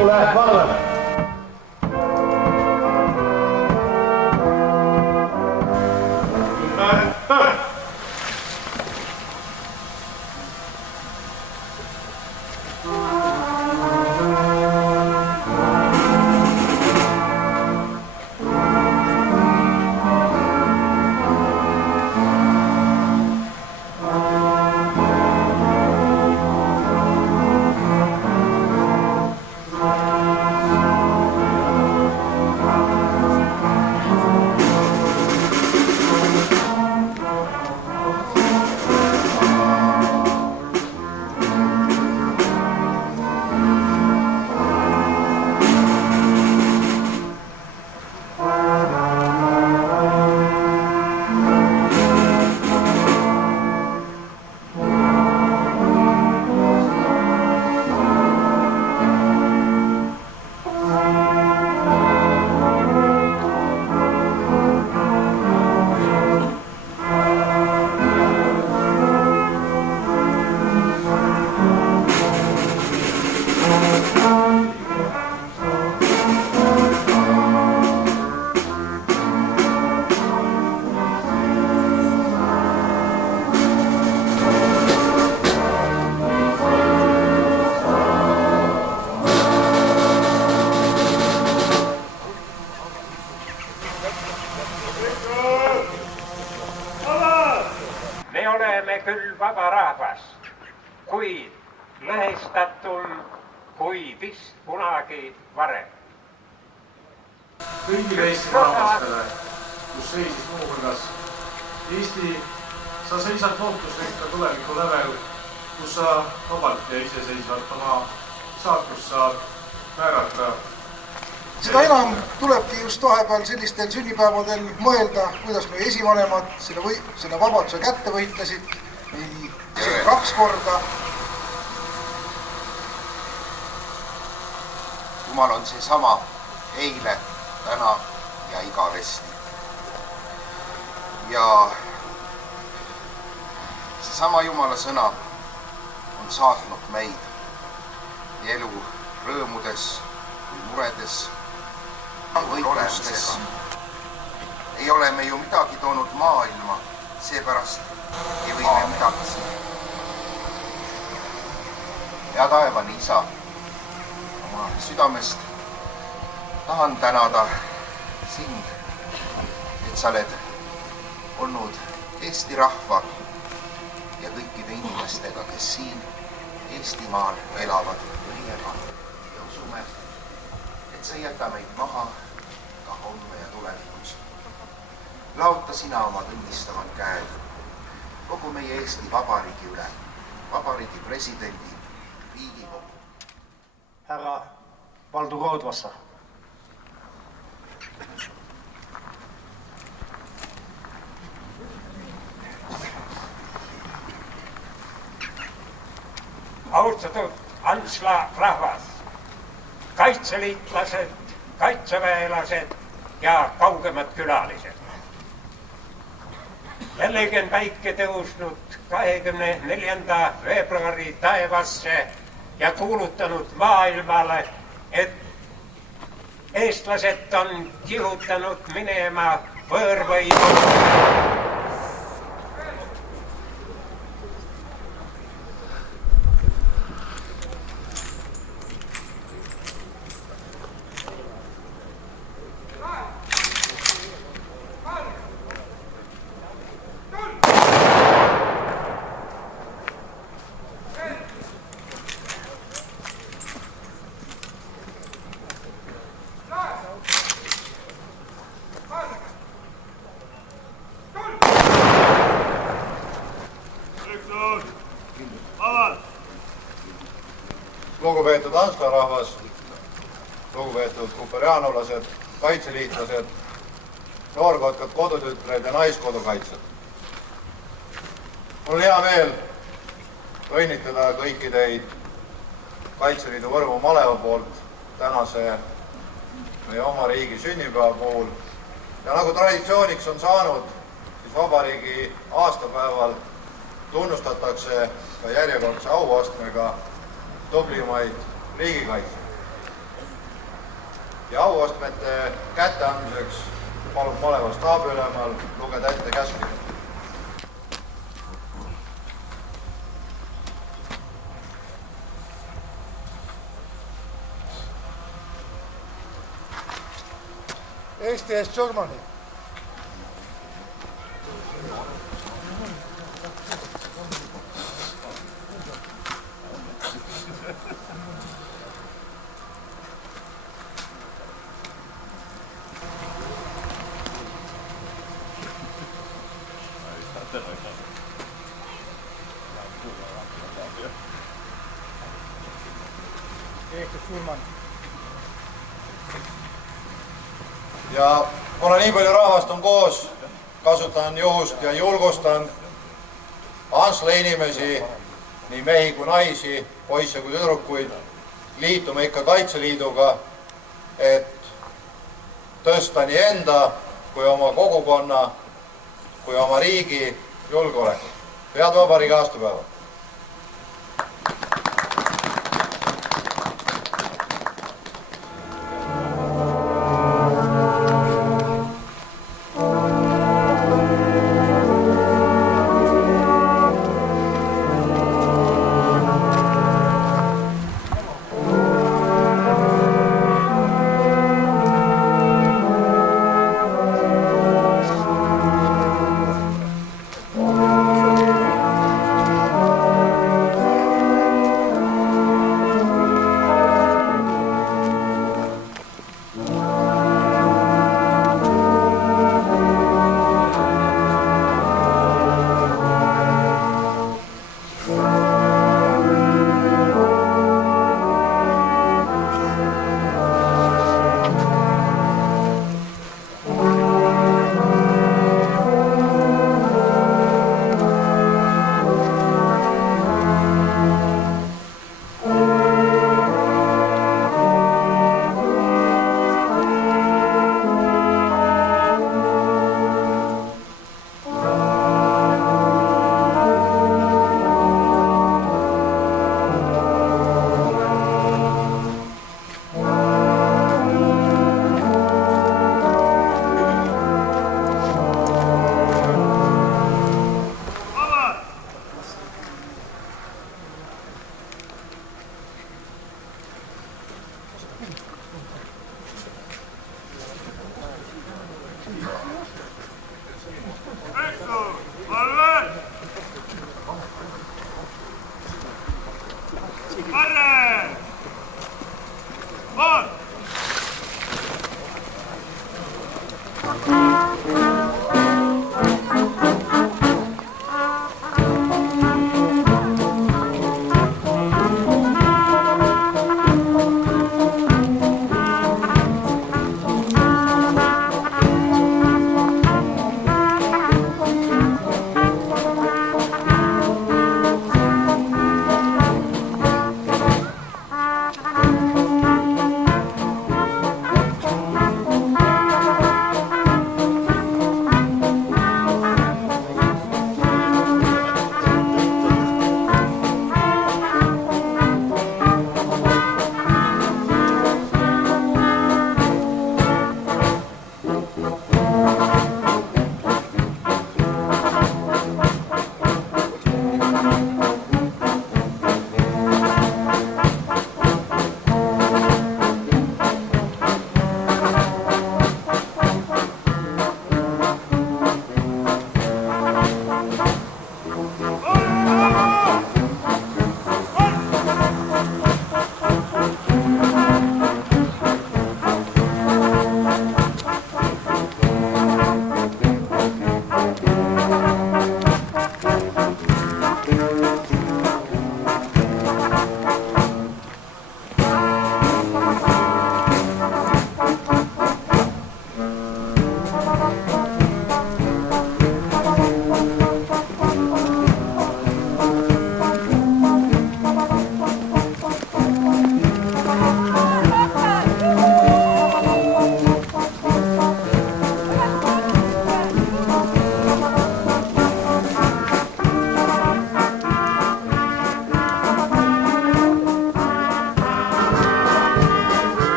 Lähed valvele. Me oleme küll vaba rahvas, kuid lõhestatul kui vist kunagi varem. Kõigile Eesti rahvastele, kus seisis muuhulgas Eesti, sa seisad lootusrikka tuleviku lävel, kus sa vabalt ja iseseisvalt oma saatust saad määrata. Seda enam tulebki just vahepeal sellistel sünnipäevadel mõelda, kuidas meie esivanemad selle vabaduse kätte võitlesid, isegi 2 korda. Jumal on seesama eile, täna ja igavesti. Ja seesama Jumala sõna on saatnud meid nii elu rõõmudes kui muredes. Võitlustes ei ole me ju midagi toonud maailma, seepärast ei või me midagi siin. hea taevane isa, oma südamest tahan tänada sind, et sa oled olnud Eesti rahva ja kõikide inimestega, kes siin Eestimaal elavad meiega ja usume, et sa ei jäta meid maha ka homme ja tulevikus. Laota sina oma õnnistavad käed kogu meie Eesti Vabariigi üle, Vabariigi presidendi, Riigikogu. Härra Valdur Roodvassa. Austatud Antsla rahvas, kaitseliitlased, kaitseväelased ja kaugemad külalised. Jällegi on päike tõusnud 24. veebruari taevasse ja kuulutanud maailmale, et eestlased on kihutanud minema võõrvõimu. Lugupeetud Antsla rahvas, lugupeetud kuperiaanolased, kaitseliitlased, noorkotkad kodutütred ja naiskodukaitsjad. Mul on hea meel õnnitleda kõiki teid Kaitseliidu Võru maleva poolt tänase meie oma riigi sünnipäeva puhul. Ja nagu traditsiooniks on saanud, siis vabariigi aastapäeval tunnustatakse ka järjekordse auastmega tublimaid riigikaitsjaid. Ja auastmete kätteandmiseks palub maleva staabiülemal lugeda ette käskkirja. Eesti eest surmani. Eesti surmani. Ja kuna nii palju rahvast on koos, kasutan juhust ja julgustan Antsla inimesi, nii mehi kui naisi, poisse kui tüdrukuid, liituma ikka Kaitseliiduga, et tõsta nii enda kui oma kogukonna kui oma riigi julgeolekut. Head vabariigi aastapäeva! Thank you.